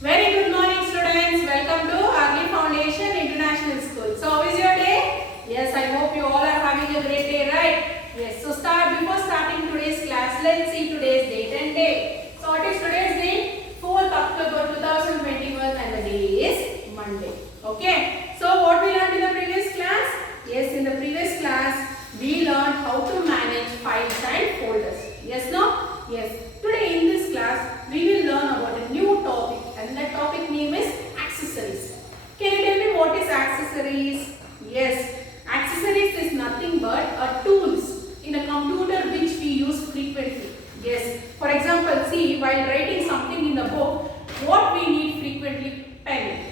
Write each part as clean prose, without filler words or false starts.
Very good morning, students. Welcome to Early Foundation International School. So, how is your day? Yes, I hope you all are having a great day, right? Yes. So, before starting today's class, let's see today's date and day. So, what is today's date? 4th October 2021, and the day is Monday. Okay. So, what we learned in the previous class? Yes, in the previous class, we learned how to manage files and folders. Yes, no? Yes. Today in this class, we will learn about a new topic, and the topic name is accessories. Can you tell me what is accessories? Yes, accessories is nothing but tools in a computer which we use frequently. Yes, for example, see, while writing something in the book, what we need frequently? Pen.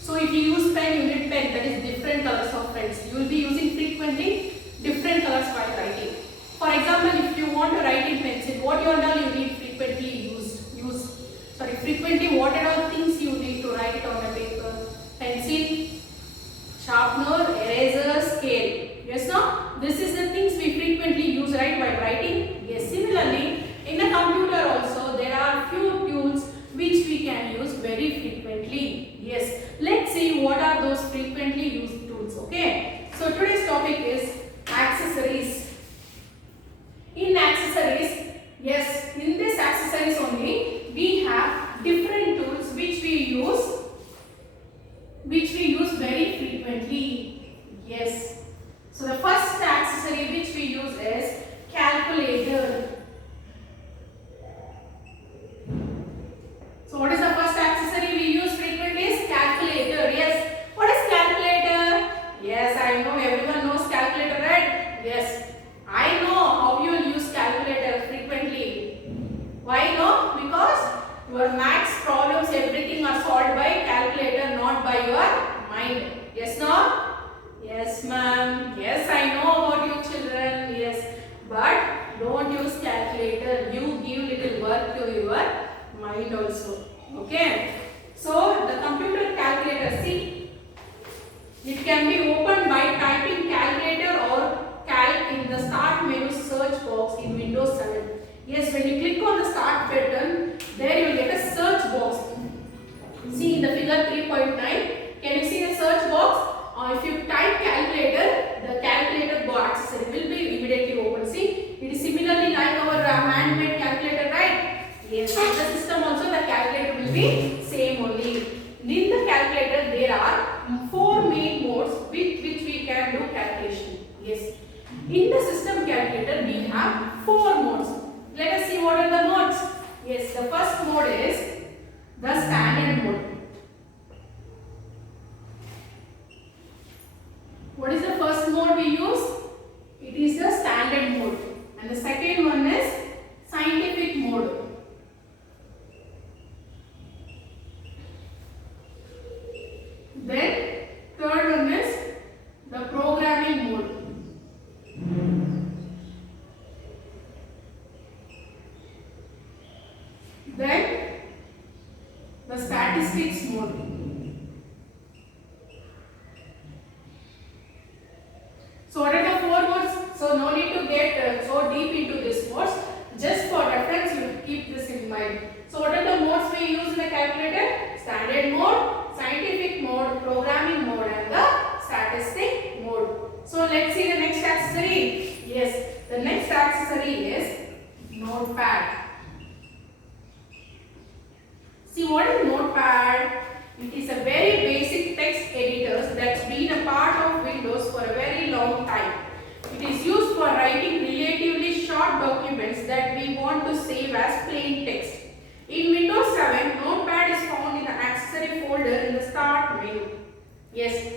So if you use pen, you need pen, that is different colors of pens. You will be using frequently different colors while writing. For example, if you want to write in pencil, what you need frequently frequently what are all things you need to write it on a paper? Pencil, sharpener, eraser, scale. Yes, no? This is the things we frequently use, right, while writing. Yes, similarly, in a computer also, there are few tools which we can use very frequently. Yes, let's see what are those frequently used tools. Okay, so today's topic is accessories. In accessories, yes, in this accessories only, we have different tools which we use very frequently. Yes. So the first accessory which we use is calculator. So what is the first accessory we use frequently? Is calculator. Yes. What is calculator? Yes, I know everyone knows calculator, right? Yes. I know how you will use calculator frequently. Why no? Because your maths problems, everything are solved by calculator, not by your mind. Yes, no? Yes, ma'am. Yes, I know about you children. Yes. But don't use calculator. You give little work to your mind also. Okay. So, the computer calculator, see, it can be opened by typing calculator or calc in the start menu search box in Windows 7. Yes, when you click on the start button, there you will get a search box. See in the figure 3.9, can you see the search box? If you type calculator, the calculator box accessory will be immediately open. See, it is similarly like our handmade calculator, right? Yes, in the system also the calculator will be same only. In the calculator, there are 4 main modes with which we can do calculation. Yes. In the system calculator, we have 4 modes. Let us see what are the modes. Yes, the first mode is the standard mode. What is the first mode we use? It is the standard mode. And the second one is scientific mode. Then third one is the programming mode. Then the statistics mode. So what are the 4 modes? So no need to get so deep into this modes. Just for reference, you keep this in mind. So what are the modes we use in the calculator? Standard mode, scientific mode, programming mode, and the statistic mode. So let's see the next accessory. Yes, the next accessory is notepad. See what is notepad? It is a very basic text editor that's been a part of Windows for a very long time. It is used for writing relatively short documents that we want to save as plain text. In Windows 7, Notepad is found in the accessory folder in the start menu. Yes,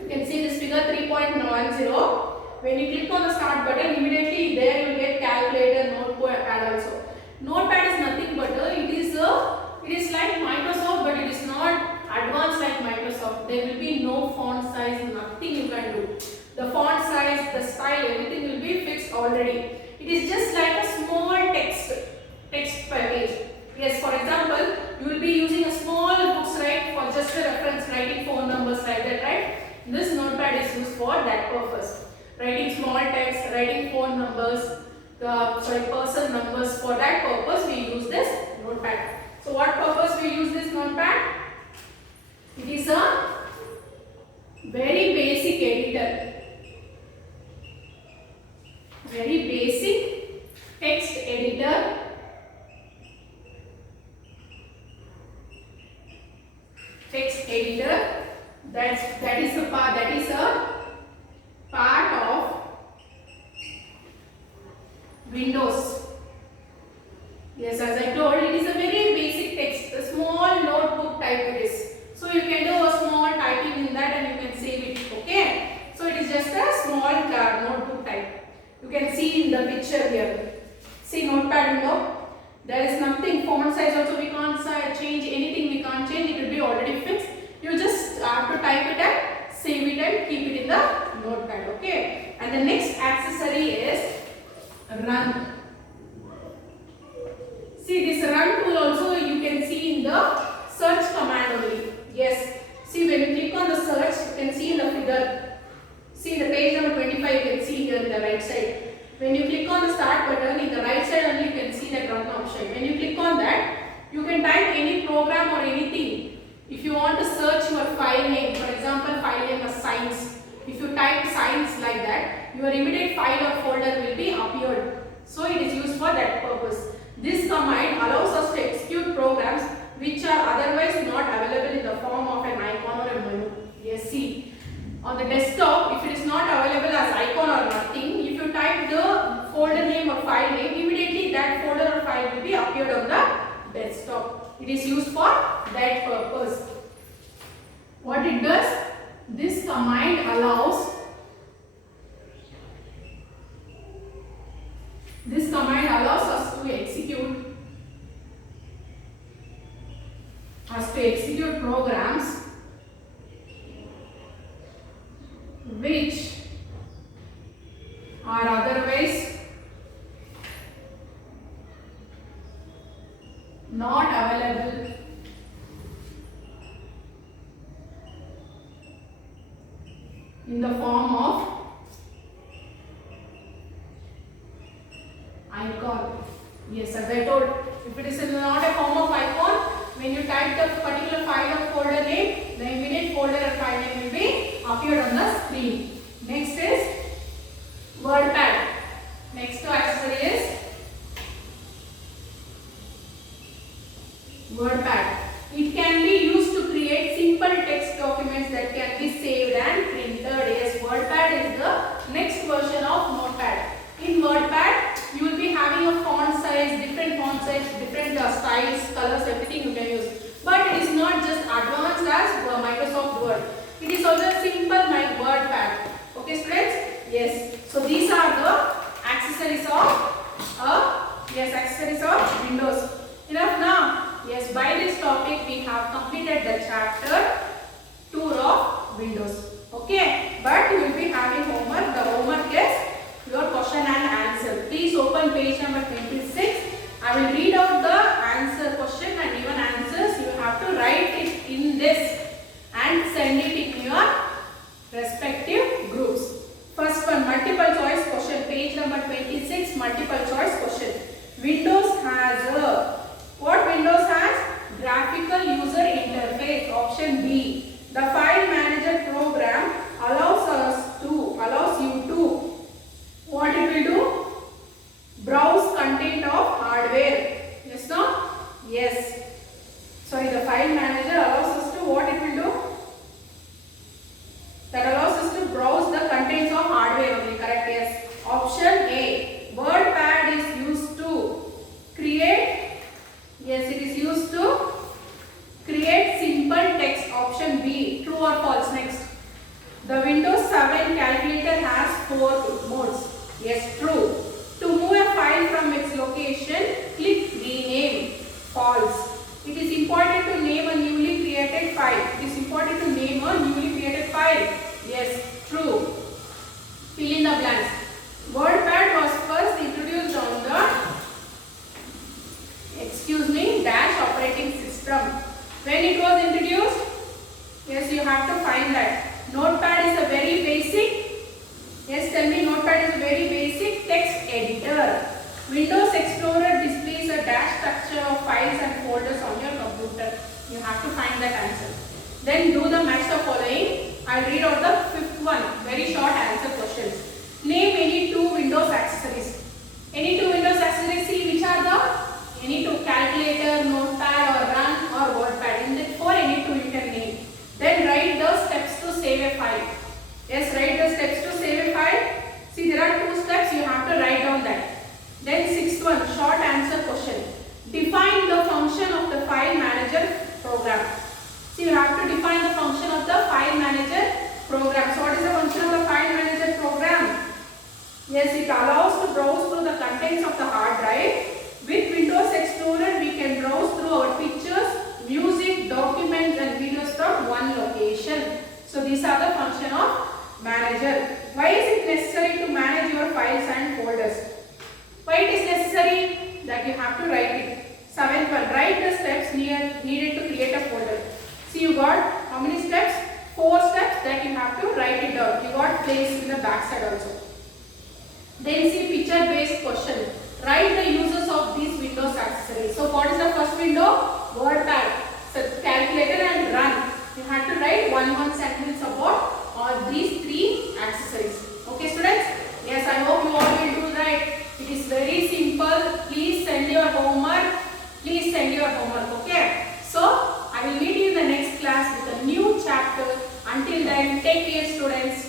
you can see this figure 3.10. When you click on the start button, immediately there you will get calculator, notepad also. Notepad is nothing but it is like Microsoft, but it is not advanced like Microsoft. There will be no font size, nothing you can do. The font size, the style, everything will be fixed already. It is just like a small text package. Yes, for example, you will be using a small books, right, for just a reference, writing phone numbers like that, right? This notepad is used for that purpose. Writing small text, writing phone numbers, person numbers. For that purpose, we use this notepad. So what purpose we use this Very basic editor. Very basic text editor. Text editor. That is a part of Windows. Yes, as I told, it is a very basic text, a small notebook type it is. So you can do a small typing in that and you can save it. Okay. So it is just a small notebook type. You can see in the picture here. See notepad window. There is nothing, font size also we can't change anything, we can't change, it will be already fixed. You just have to type it and save it and keep it in the notepad. Okay. And the next accessory is run. See this run tool also you can see in the search command only. Yes. See when you click on the search, you can see in the figure. See the page number 25 you can see here in the right side. When you click on the start button, in the right side only you can see that run option. When you click on that, you can type any program or anything. If you want to search your file name, for example file name was science. If you type science like that, your immediate file or folder will be appeared. So it is used for that purpose. This command allows us to execute programs which are otherwise not available in the form of an icon or a menu. Yes, see. On the desktop, if it is not available as icon or nothing, if you type the folder name or file name, immediately that folder or file will be appeared on the desktop. It is used for that purpose. What it does, this command allows us to execute programs which are otherwise not available in the form of icon. Yes, as I told, if it is not a form of icon, when you type the particular file or folder name, the immediate folder or file name will be appeared on the screen. Next is WordPad. Next accessory is WordPad. It can be used to create simple text documents that can be saved and printed. Yes, WordPad is the next version of Notepad. In WordPad, you will be having a font size, different styles, colors, everything you can use. But it is not just advanced as Microsoft Word. It is also a simple like WordPad. Okay, students? Yes. So these are the accessories of Windows. Enough now? Yes. By this topic, we have completed the chapter tour of Windows. Okay. But you will be having homework. The homework is your question and answer. Please open page number 26. I will read out the answer question and even answers. You have to write it in this and send it in your respective groups. First one, multiple choice question, page number 26, multiple choice question. Windows has what Windows has? Graphical user interface, option B. The file manager program allows you to, what it will do? Browse content of hardware. Yes, no? Yes. Sorry, the file manager allows us to, what it will do? That allows us to browse the contents of hardware only, correct? Yes. Option A. WordPad is used to create, yes, it is used to create simple text. Option B. True or false? Next. The Windows 7 calculator has 4 modes. Yes, true. To move a file from its location, click rename. False. It is important to name a newly created file. It is important to name a newly created file. Yes, true. Fill in the blanks. WordPad was first introduced on the, Dash operating system. When it was introduced? Yes, you have to find that. Notepad is a very basic, yes, tell me, Notepad is a very basic text editor. Windows Explorer displays a dash structure of files and folders on your computer. You have to find that answer. Then do the match the following. I'll read out the fifth one. Very short answer questions. Name any two Windows accessories. Any two Windows accessories. See which are the any two: calculator, notepad, or run, or wordpad. In the four, any two you can name. Then write the steps to save a file. Yes, write the steps to save a file. See, there are two steps. You have to write down that. Then sixth one, short answer question. Define the function of the file manager program. So you have to define the function of the file manager program. So what is the function of the file manager program? Yes, it allows to browse through the contents of the hard drive. With Windows Explorer, we can browse through our pictures, music, documents and videos from one location. So these are the function of manager. Why is it necessary to manage your files and folders? Why it is necessary? That you have to write it. Seventh one, write the steps needed to create a folder. See, you got how many steps? 4 steps that you have to write it down. You got place in the back side also. Then see picture based question. Write the uses of these Windows accessories. So what is the first window? WordPad. So calculator and run. You have to write one sentence about all these 3 accessories. Okay students? Yes, I hope you all will do right. It is very simple. Please send your homework. Please send your homework. Okay? So I will meet you in the next class with a new chapter. Until then, take care students.